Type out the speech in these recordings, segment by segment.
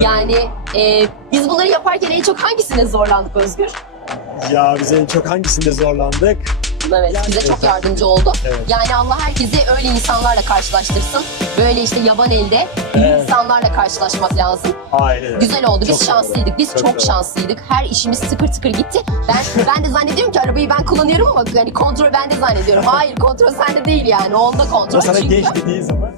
Yani biz bunları yaparken en çok hangisine zorlandık Özgür? Ya biz en çok hangisinde zorlandık? Evet, bize çok yardımcı oldu. Evet. Yani Allah herkesi öyle insanlarla karşılaştırsın. Böyle işte yaban elde iyi insanlarla karşılaşmak lazım. Aynen. Güzel oldu. Biz Çok şanslıydık. Biz çok doğru. şanslıydık. Her işimiz tıkır tıkır gitti. Ben de zannediyorum ki arabayı ben kullanıyorum ama hani kontrol bende zannediyorum. Hayır, kontrol sende değil yani. Onda kontrol. O sana Çünkü geç dediği zaman.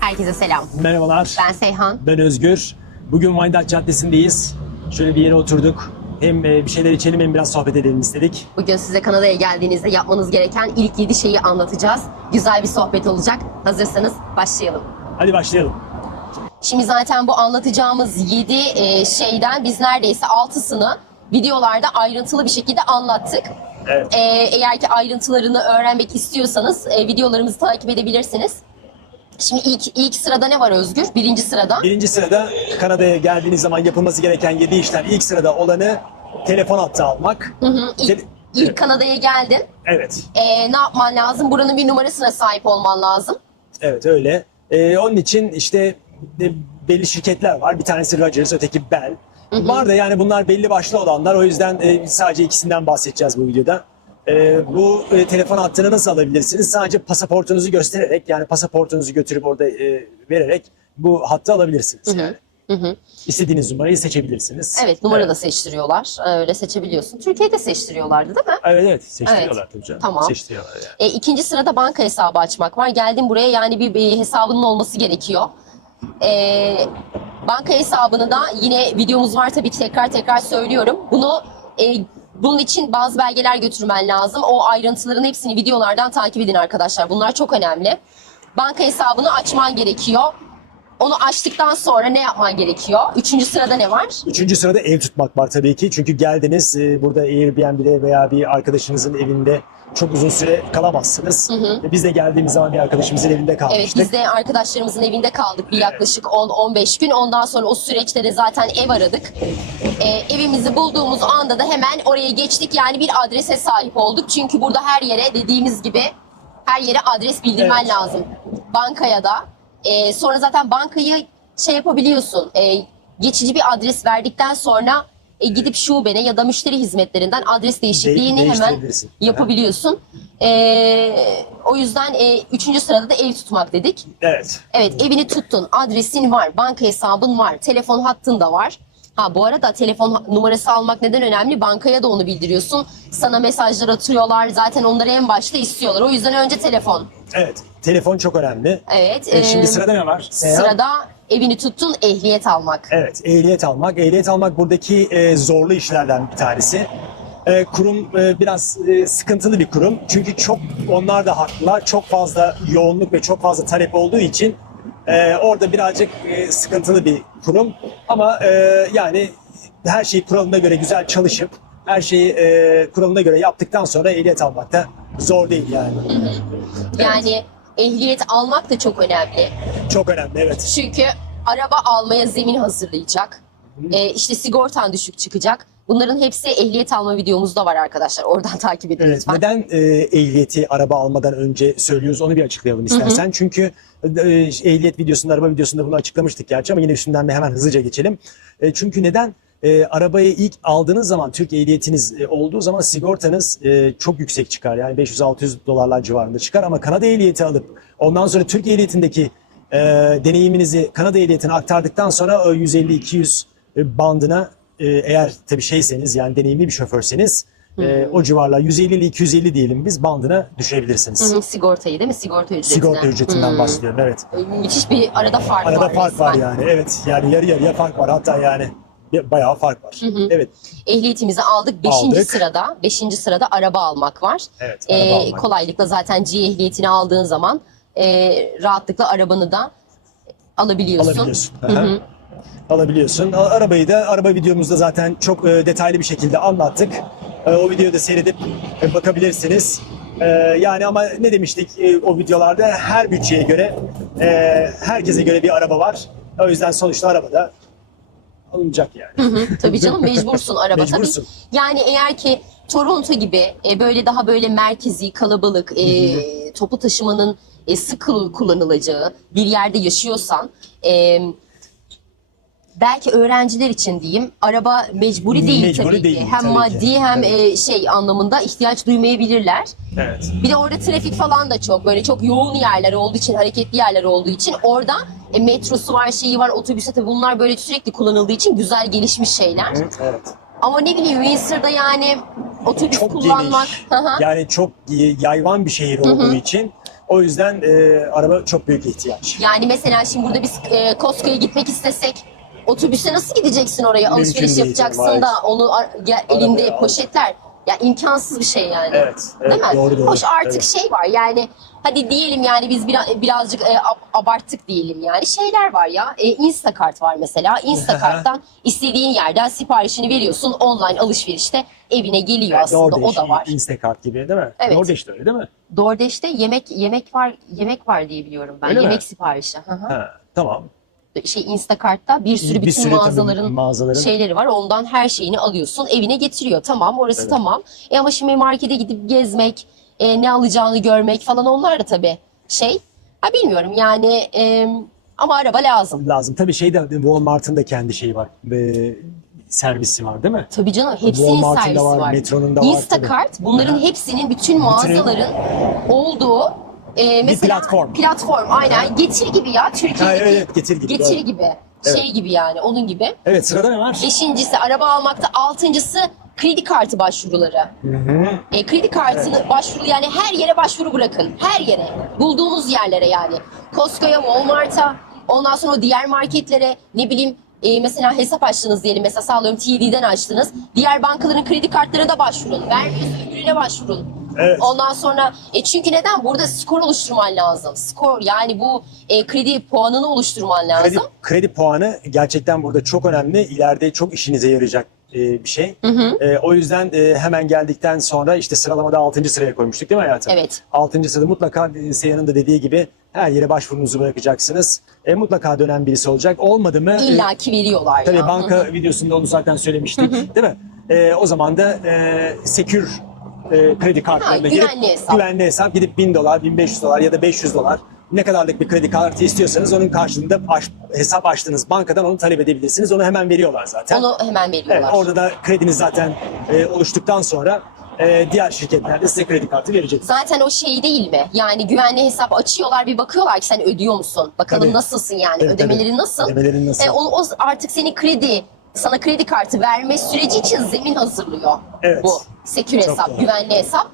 herkese selam. Merhabalar. Ben Seyhan. Ben Özgür. Bugün Wyandotte Caddesi'ndeyiz. Şöyle bir yere oturduk. Hem bir şeyler içelim hem biraz sohbet edelim istedik. Bugün size Kanada'ya geldiğinizde yapmanız gereken ilk 7 şeyi anlatacağız. Güzel bir sohbet olacak. Hazırsanız başlayalım. Hadi başlayalım. Şimdi zaten bu anlatacağımız 7 şeyden biz neredeyse 6'sını videolarda ayrıntılı bir şekilde anlattık. Evet. Eğer ki ayrıntılarını öğrenmek istiyorsanız videolarımızı takip edebilirsiniz. Şimdi ilk sırada ne var Özgür? Birinci sırada. Birinci sırada Kanada'ya geldiğiniz zaman yapılması gereken 7 işten ilk sırada olanı telefon hattı almak. İlk Kanada'ya geldin. Evet. Ne yapman lazım? Buranın bir numarasına sahip olman lazım. Evet öyle. Onun için işte belli şirketler var. Bir tanesi Rogers, öteki Bell. Var da yani bunlar belli başlı olanlar. O yüzden sadece ikisinden bahsedeceğiz bu videoda. Bu telefon hattını nasıl alabilirsiniz? Sadece pasaportunuzu göstererek, yani pasaportunuzu götürüp orada vererek bu hattı alabilirsiniz. Yani. İstediğiniz numarayı seçebilirsiniz. Evet, numara da seçtiriyorlar. Öyle seçebiliyorsun. Türkiye'de seçtiriyorlardı değil mi? Evet seçtiriyorlar tabii canım. Tamam. Seçtiriyorlar yani. İkinci sırada banka hesabı açmak var. Geldin buraya, yani bir hesabının olması gerekiyor. Banka hesabını da yine videomuz var tabii ki, tekrar söylüyorum. Bunun için bazı belgeler götürmen lazım. O ayrıntıların hepsini videolardan takip edin arkadaşlar. Bunlar çok önemli. Banka hesabını açman gerekiyor. Onu açtıktan sonra ne yapman gerekiyor? Üçüncü sırada ne var? Üçüncü sırada ev tutmak var tabii ki. Çünkü geldiniz burada Airbnb'de veya bir arkadaşınızın evinde çok uzun süre kalamazsınız. Biz de geldiğimiz zaman bir arkadaşımızın evinde Evet, kalmıştık. biz de arkadaşlarımızın evinde kaldık bir yaklaşık 10-15 gün. Ondan sonra o süreçte de zaten ev aradık. Evimizi bulduğumuz anda da hemen oraya geçtik. Yani bir adrese sahip olduk. Çünkü burada her yere, dediğimiz gibi her yere adres bildirmen Evet. lazım. Bankaya da. Sonra zaten bankayı yapabiliyorsun. Geçici bir adres verdikten sonra gidip şubene ya da müşteri hizmetlerinden adres değişikliğini hemen değiştirebilirsin. yapabiliyorsun. O yüzden üçüncü sırada da ev tutmak dedik. Evet. Evet, evini tuttun, adresin var, banka hesabın var, telefon hattın da var. Ha, bu arada telefon numarası almak neden önemli? Bankaya da onu bildiriyorsun. Sana mesajlar atıyorlar. Zaten onları en başta istiyorlar. O yüzden önce telefon. Evet. Telefon çok önemli. Evet. Şimdi sırada ne var? Sırada evini tuttun, ehliyet almak. Evet, ehliyet almak. Ehliyet almak buradaki zorlu işlerden bir tanesi. Kurum biraz sıkıntılı bir kurum. Çünkü onlar da haklılar. Çok fazla yoğunluk ve çok fazla talep olduğu için orada birazcık sıkıntılı bir kurum. Ama yani her şeyi kuralına göre güzel çalışıp her şeyi kuralına göre yaptıktan sonra ehliyet almak da zor değil yani. Yani ehliyet almak da çok önemli. Çok önemli, evet. Çünkü araba almaya zemin hazırlayacak. İşte sigortan düşük çıkacak. Bunların hepsi ehliyet alma videomuzda var arkadaşlar. Oradan takip edin Evet, lütfen. neden ehliyeti araba almadan önce söylüyoruz onu bir açıklayalım istersen. Çünkü ehliyet videosunda, araba videosunda bunu açıklamıştık gerçi ama yine üstünden de hemen hızlıca geçelim. Çünkü neden? Arabayı ilk aldığınız zaman, Türk ehliyetiniz olduğu zaman sigortanız çok yüksek çıkar. Yani 500-600 dolarlar civarında çıkar ama Kanada ehliyeti alıp ondan sonra Türk ehliyetindeki deneyiminizi Kanada ehliyetine aktardıktan sonra o 150-200 bandına eğer tabii şeyseniz, yani deneyimli bir şoförseniz o civarlar 150 ile 250 diyelim biz, bandına düşebilirsiniz. Sigortayı değil mi? Sigorta ücretinden. Sigorta ücretinden bahsediyorum, evet. Müthiş bir arada fark var. Arada fark var resmen. yani, evet. Yani yarı yarıya fark var, hatta yani bayağı fark var. Evet. Ehliyetimizi aldık. Beşinci sırada araba almak var. Evet, araba almak. Kolaylıkla zaten G ehliyetini aldığın zaman rahatlıkla arabanı da alabiliyorsun. Alabiliyorsun. Alabiliyorsun. Arabayı da, araba videomuzda zaten çok detaylı bir şekilde anlattık. O videoyu da seyredip bakabilirsiniz. Yani ama ne demiştik o videolarda? Her bütçeye göre, herkese göre bir araba var. O yüzden sonuçta arabada alınacak yani. Tabii canım, mecbursun araba. Mecbursun. Tabii. Yani eğer ki Toronto gibi böyle daha böyle merkezi, kalabalık, toplu taşımanın sık kullanılacağı bir yerde yaşıyorsan, belki öğrenciler için diyeyim, araba mecburi değil Mecburi tabii değil, ki. Hem tabii ki. maddi hem şey anlamında ihtiyaç duymayabilirler. Evet. Bir de orada trafik falan da çok, böyle çok yoğun yerler olduğu için, hareketli yerler olduğu için orada metrosu var, şeyi var, otobüsü, tabii bunlar böyle sürekli kullanıldığı için güzel gelişmiş şeyler. Evet. Ama ne bileyim, Windsor'da yani otobüs Çok kullanmak. geniş. Hı hı. Yani çok yayvan bir şehir olduğu için o yüzden araba çok büyük ihtiyaç. Yani mesela şimdi burada biz Costco'ya gitmek istesek otobüse nasıl gideceksin oraya? Mümkün Alışveriş değil, yapacaksın maalesef. da onu elinde Arabaya al. poşetler. Ya imkansız bir şey yani. Evet, Değil mi? doğru. Hoş artık Evet. şey var yani, hadi diyelim yani biz birazcık abarttık diyelim yani. Şeyler var ya, Instacart var mesela. Instacart'tan istediğin yerden siparişini veriyorsun. Online alışverişte evine geliyor aslında. O da var. Instacart gibi değil mi? Evet. DoorDash de öyle değil mi? DoorDash'te yemek var diye biliyorum ben. Öyle mi? Yemek siparişi. Hı hı. Ha, tamam. Instacart'ta bir sürü Bir bütün sürü tabii mağazaların şeyleri var. Ondan her şeyini alıyorsun, evine getiriyor. Tamam, orası Evet. tamam. Ama şimdi markete gidip gezmek, ne alacağını görmek falan, onlar da tabii şey. Bilmiyorum yani, ama araba lazım. Lazım. Tabii Walmart'ın da kendi şeyi var. Servisi var değil mi? Tabii canım, hepsinin Walmart'ın da servisi var, var. Metron'un da var Instacart bunların hepsinin, bütün mağazaların olduğu mesela platform. aynen. Getir gibi ya, Türkiye'deki. Ha, evet, Getir gibi, Getir doğru. gibi. Evet. Şey gibi yani, onun gibi. Evet, sırada ne var? Beşincisi araba almakta, altıncısı kredi kartı başvuruları. Kredi kartını başvuru, yani her yere başvuru bırakın. Her yere. Bulduğunuz yerlere yani. Costco'ya, Walmart'a, ondan sonra o diğer marketlere, ne bileyim, mesela hesap açtınız diyelim. Mesela sağlıyorum, TD'den açtınız. Diğer bankaların kredi kartlarına da başvurun. Vermiyorsa öbürüne başvurun. Evet. Ondan sonra çünkü neden? Burada skor oluşturman lazım. Skor, yani bu kredi puanını oluşturman lazım. Kredi puanı gerçekten burada çok önemli. İleride çok işinize yarayacak bir şey. O yüzden hemen geldikten sonra işte sıralamada 6. sıraya koymuştuk değil mi hayatım? Evet. 6. sırada mutlaka Seyhan'ın da dediği gibi her yere başvurunuzu bırakacaksınız. Mutlaka dönen birisi olacak. Olmadı mı? İlla ki veriyorlar Tabii ya. banka videosunda onu zaten söylemiştik değil mi? O zaman da Secure kredi kartlarına girip güvenli hesap. gidip $1000, $1500 ya da $500 ne kadarlık bir kredi kartı istiyorsanız onun karşılığında hesap açtığınız bankadan onu talep edebilirsiniz. Onu hemen veriyorlar zaten. Onu hemen veriyorlar. Evet, orada da krediniz zaten oluştuktan sonra diğer şirketler de size kredi kartı verecek. Zaten o şey değil mi? Yani güvenli hesap açıyorlar, bir bakıyorlar ki sen ödüyor musun? Bakalım Tabii. nasılsın yani? Tabii, Ödemelerin tabii. nasıl? Ödemelerin nasıl? O artık seni sana kredi kartı verme süreci için zemin hazırlıyor. Evet. Bu sekür Çok hesap, doğru. güvenli hesap.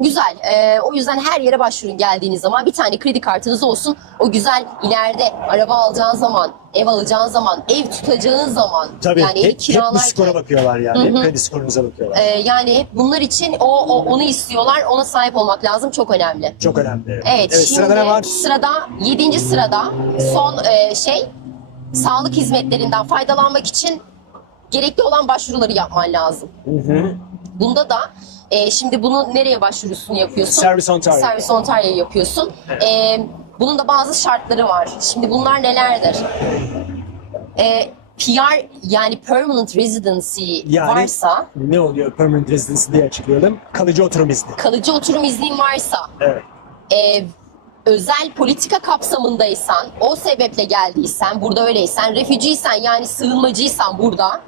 Güzel. O yüzden her yere başvurun geldiğiniz zaman. Bir tane kredi kartınız olsun. O güzel, ileride araba alacağın zaman, ev alacağın zaman, ev tutacağın zaman. Tabii yani evi hep bu skora kiralarken. bakıyorlar yani. Hep kredi skorunuza bakıyorlar. Yani hep bunlar için onu istiyorlar. Ona sahip olmak lazım. Çok önemli. Çok önemli. Evet, şimdi sırada ne var? Sırada 7. sırada son sağlık hizmetlerinden faydalanmak için gerekli olan başvuruları yapman lazım. Bunda da şimdi bunu nereye başvurusunu yapıyorsun? Service Ontario. Service Ontario'ya yapıyorsun. Bunun da bazı şartları var. Şimdi bunlar nelerdir? PR, yani Permanent Residency varsa, ne oluyor permanent residency diye açıklayalım. Kalıcı oturum izni. kalıcı oturum iznin varsa, Evet. özel politika kapsamındaysan, o sebeple geldiysen, burada öyleysen, refüjiysen, yani sığınmacıysan burada,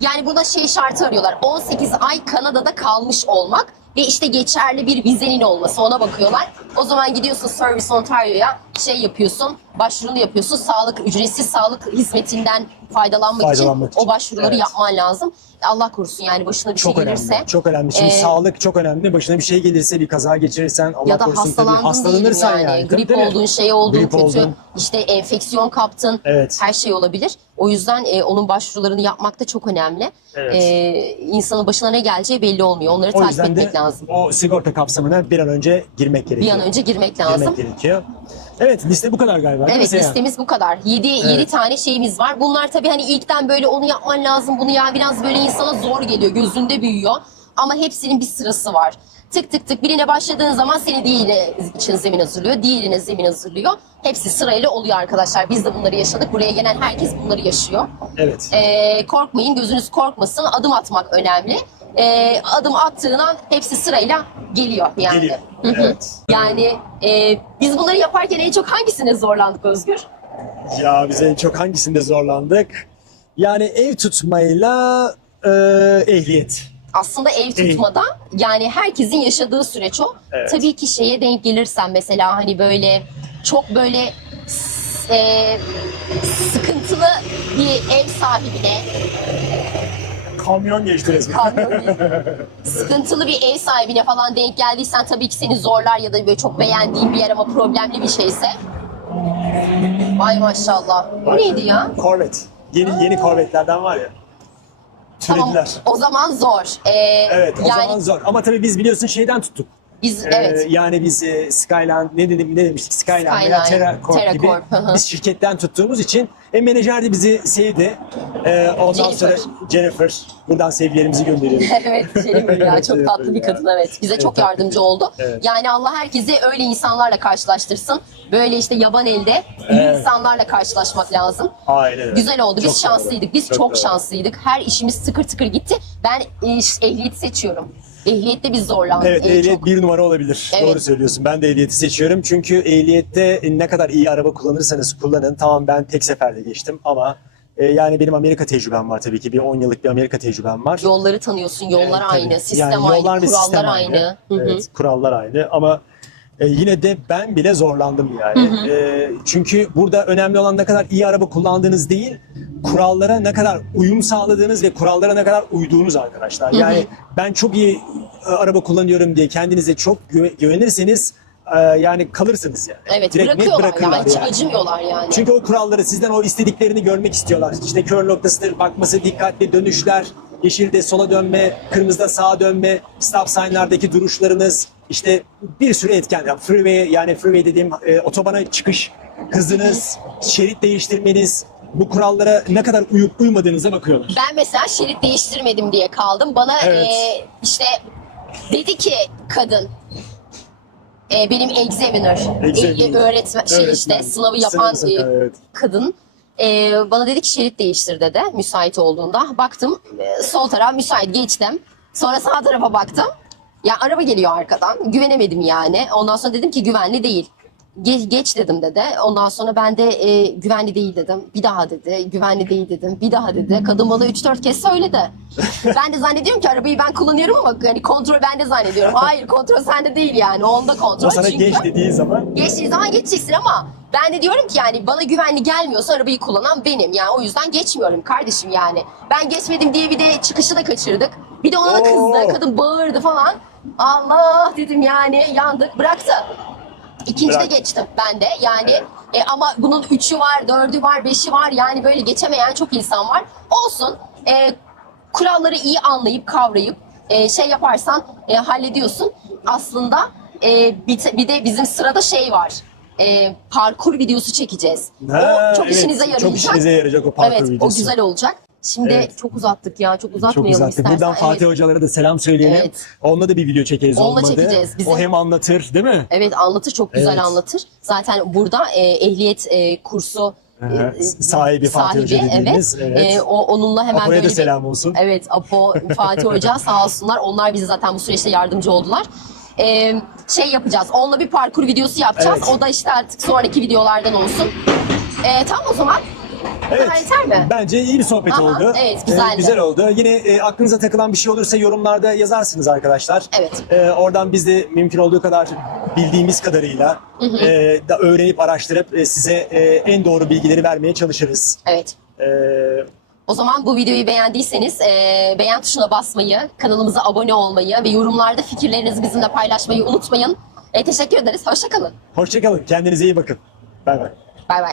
yani burada şartı arıyorlar. 18 ay Kanada'da kalmış olmak ve işte geçerli bir vizenin olması, ona bakıyorlar. O zaman gidiyorsun Service Ontario'ya, yapıyorsun, başvurunu yapıyorsun. Ücretsiz sağlık hizmetinden faydalanmak için o başvuruları yapman lazım. Allah korusun yani, başına bir şey gelirse. Önemli. Çok önemli. Şimdi sağlık çok önemli. Başına bir şey gelirse, bir kaza geçirirsen, Allah Ya da korusun tabii hastalanırsan yani. Grip değil mi? oldun, şey oldun, Grip kötü, oldun. işte enfeksiyon kaptın. Evet. Her şey olabilir. O yüzden onun başvurularını yapmak da çok önemli. Evet. İnsanın başına ne geleceği belli olmuyor. Onları O takip yüzden etmek de lazım. o sigorta kapsamına bir an önce girmek Bir gerekiyor. an önce girmek lazım. Girmek gerekiyor. Evet, liste bu kadar galiba. değil mi Evet, Seyhan? listemiz bu kadar. 7 tane şeyimiz var. Bunlar tabii hani ilkten böyle onu yapman lazım, bunu ya biraz böyle insana zor geliyor, gözünde büyüyor. Ama hepsinin bir sırası var. Tık tık tık birine başladığın zaman seni diğerine için zemin hazırlıyor, diğerine zemin hazırlıyor. Hepsi sırayla oluyor arkadaşlar. Biz de bunları yaşadık. Buraya gelen herkes bunları yaşıyor. Evet. Korkmayın, gözünüz korkmasın. Adım atmak önemli. adım attığın an hepsi sırayla geliyor yani. Geliyor. Hı hı. Evet. Yani biz bunları yaparken en çok hangisine zorlandık Özgür? Ya biz en çok hangisinde zorlandık? Yani ev tutmayla ehliyet. Aslında ev tutmada yani herkesin yaşadığı süreç o. Evet. Tabii ki şeye denk gelirsen mesela hani böyle çok böyle sıkıntılı bir ev sahibine Kamyon geçti resmen. kamyon değil, sıkıntılı bir ev sahibine falan denk geldiysen tabii ki seni zorlar ya da böyle çok beğendiğin bir yer ama problemli bir şeyse. Vay maşallah. Bu neydi ya? Corvette. Yeni Corvette'lerden var ya. Tamam. Türediler. O zaman zor. Evet, o yani zaman zor. Ama tabii biz biliyorsun şeyden tuttuk. biz evet. Yani biz Skyline ne demiştik? Skyline veya TerraCorp gibi TerraCorp, hı hı. biz şirketten tuttuğumuz için menajer de bizi sevdi. Ondan Jennifer. sonra Jennifer, buradan sevgilerimizi gönderiyoruz. Evet, Jennifer ya çok tatlı bir kadın evet. Bize çok Evet, yardımcı oldu. Evet. Yani Allah herkesi öyle insanlarla karşılaştırsın. Böyle işte yaban elde iyi Evet. insanlarla karşılaşmak lazım. Aynen öyle. Güzel oldu. Biz Çok şanslıydık. Biz doğru. çok doğru. şanslıydık. Her işimiz tıkır tıkır gitti. Ben ehliyeti seçiyorum. Ehliyette biz zorlandık. Evet, en ehliyet çok. bir numara olabilir. Evet. Doğru söylüyorsun. Ben de ehliyeti seçiyorum. Çünkü ehliyette ne kadar iyi araba kullanırsanız kullanın. Tamam ben tek seferde geçtim ama yani benim Amerika tecrübem var tabii ki. Bir 10 yıllık bir Amerika tecrübem var. Yolları tanıyorsun. Yollar Evet, aynı. tabii. Sistem Yani aynı. yollar ve Kurallar sistem aynı. Hı hı. Evet, kurallar aynı ama yine de ben bile zorlandım yani. Çünkü burada önemli olan ne kadar iyi araba kullandığınız değil, kurallara ne kadar uyum sağladığınız ve kurallara ne kadar uyduğunuz arkadaşlar. Yani ben çok iyi araba kullanıyorum diye kendinize çok güvenirseniz yani kalırsınız yani. Evet, Direkt net bırakıyorlar bırakırlar ya. Hiç yani. acımıyorlar yani. Çünkü o kuralları sizden o istediklerini görmek istiyorlar. İşte kör noktasıdır, bakması, dikkatli dönüşler, yeşilde sola dönme, kırmızıda sağa dönme, stop sign'lardaki duruşlarınız, işte bir sürü etken. Yani freeway dediğim otobana çıkış hızınız, şerit değiştirmeniz, bu kurallara ne kadar uyup uymadığınıza bakıyorlar. Ben mesela şerit değiştirmedim diye kaldım. Bana Evet. işte dedi ki kadın benim examiner, öğretmen işte sınavı yapan Evet. kadın bana dedi ki şerit değiştir dedi müsait olduğunda. Baktım sol taraf müsait geçtim. Sonra sağ tarafa baktım. Ya araba geliyor arkadan. Güvenemedim yani. Ondan sonra dedim ki güvenli değil. Geç dedim dedi. Ondan sonra ben de güvenli değil dedim. Bir daha dedi. Güvenli değil dedim. Bir daha dedi. Kadın bana 3-4 kez söyledi. Ben de zannediyorum ki arabayı ben kullanıyorum ama hani kontrol bende zannediyorum. Hayır kontrol sende değil yani. Onda kontrol. O sana Çünkü geç dediği zaman geçtiği zaman geçeceksin ama ben de diyorum ki yani bana güvenli gelmiyorsa arabayı kullanan benim. Yani o yüzden geçmiyorum kardeşim yani. Ben geçmedim diye bir de çıkışı da kaçırdık. Bir de ona kızdı. Kadın bağırdı falan. Allah dedim yani yandık. Bıraktı. İkincide Bırak. geçtim ben de yani ama bunun 3'ü var, 4'ü var, 5'i var yani böyle geçemeyen çok insan var. Olsun kuralları iyi anlayıp kavrayıp şey yaparsan hallediyorsun. Aslında bir de bizim sırada şey var. Parkur videosu çekeceğiz. Ha, O çok evet, işinize yarayacak. Çok işinize yarayacak o parkur Evet, videosu. o güzel olacak. Şimdi Evet. çok uzattık ya, çok Çok uzatmayalım uzattık. istersen. Buradan Fatih Evet. hocalara da selam söyleyelim. Evet. Onunla da bir video çekeriz Onunla olmadı. çekeceğiz. Bizim- O hem anlatır değil mi? Evet anlatır, çok güzel Evet. anlatır. Zaten burada ehliyet kursu Sahibi Fatih Hoca dediğimiz, evet. Onunla hemen Apo'ya böyle da bir... selam olsun. Evet Apo, Fatih Hoca sağ olsunlar. Onlar bize zaten bu süreçte yardımcı oldular. Şey yapacağız, onunla bir parkur videosu yapacağız. Evet. O da işte artık sonraki videolardan olsun. Tamam o zaman. Evet. Daha yeter mi? Bence iyi bir sohbet Aha, oldu. evet, güzeldi. Güzel oldu. Yine aklınıza takılan bir şey olursa yorumlarda yazarsınız arkadaşlar. Evet. Oradan biz de mümkün olduğu kadar bildiğimiz kadarıyla da öğrenip araştırıp size en doğru bilgileri vermeye çalışırız. Evet. E, O zaman bu videoyu beğendiyseniz beğen tuşuna basmayı, kanalımıza abone olmayı ve yorumlarda fikirlerinizi bizimle paylaşmayı unutmayın. Teşekkür ederiz. Hoşça kalın. Hoşça kalın. Kendinize iyi bakın. Bay bay. Bay bay.